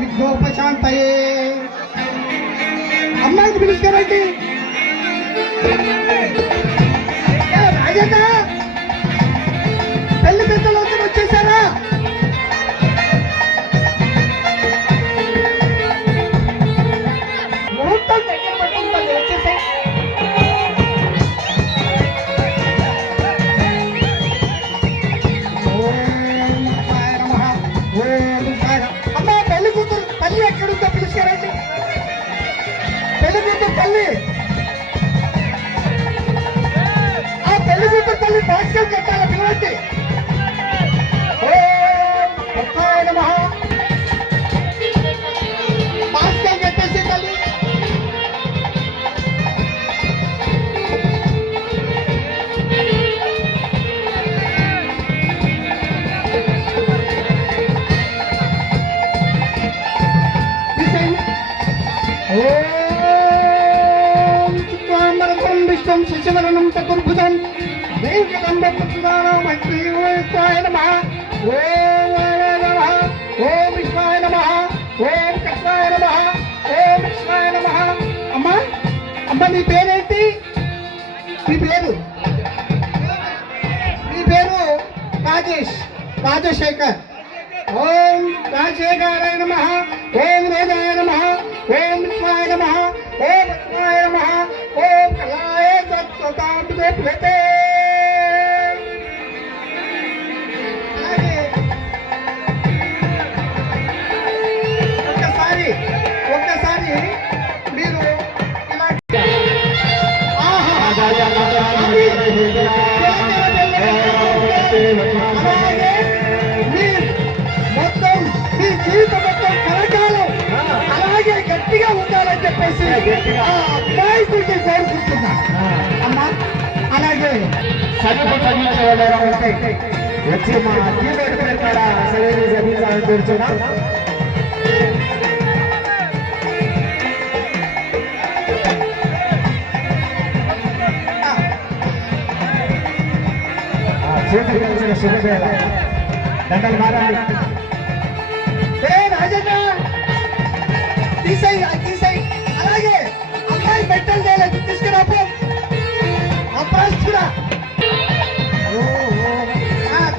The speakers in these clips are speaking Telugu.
విఘ్నోపశాంతయే. అమ్మాయిని పిలుస్తారండి. రాజన్న పెళ్లి పెద్దలు వచ్చేసారా? ముహూర్తం దగ్గర పడుతుంది, వచ్చేసాయి. అమ్మా పెళ్లి కూతురు తల్లి ఎక్కడుందో పిలుస్తారండి. పెళ్లి కూతురు తల్లి, ఆ పెళ్లి కూతురు తల్లి భాస్కర్ కట్టాల పిలవండి. భాస్కర్ కట్టేసి తల్లి. విష్ణం శశివరణం చతుర్భుజం వెంకటం విష్ణాయ నమః. ఓం విష్ణాయ నమః. ఓం కృష్ణాయ నమః. ఓం కృష్ణాయ నమః. అమ్మా అమ్మ నీ పేరేంటి? మీ పేరు రాజేష్, రాజశేఖర్. ఓం రాజశేఖరాయ నమః. ఓం రాజాయ నమః. ఓం విష్ణాయ నమః. ఓం విష్ణాయ నమః. ఓం కళాయ తత్వతాంబుదే. ఒక్కసారి మీరు మొత్తం మీ జీవితం మొత్తం కలకాలం అలాగే గట్టిగా ఉండాలని చెప్పేసి అబ్బాయికి కోరుకుంటున్నా. అమ్మా అలాగే వచ్చి మా కీబోర్డ్ పేరు కూడా సరైన జపించాలని కోరుచున్నాం. చేతులు కలిసిన శుభవేళ దండలు మారాలి. రాజన్న తీసేయి. అలాగే అమ్మాయి పెట్టలు చేయలేదు, తీసుకురాపు. అప్రాస్తుడా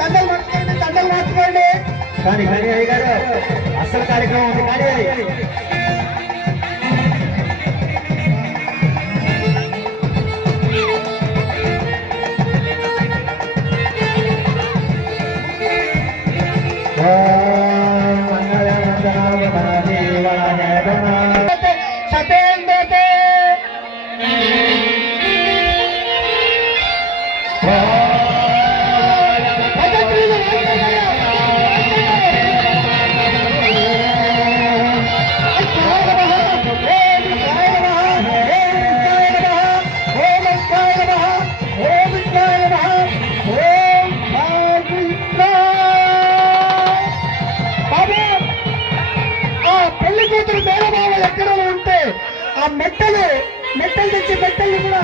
దండలు మార్చుకోండి. కానీ అయ్య గారు అసలు కార్యక్రమం ఉంది. కానీ ఎక్కడ ఉంటే ఆ మెట్టలు తెచ్చి మెట్టలు కూడా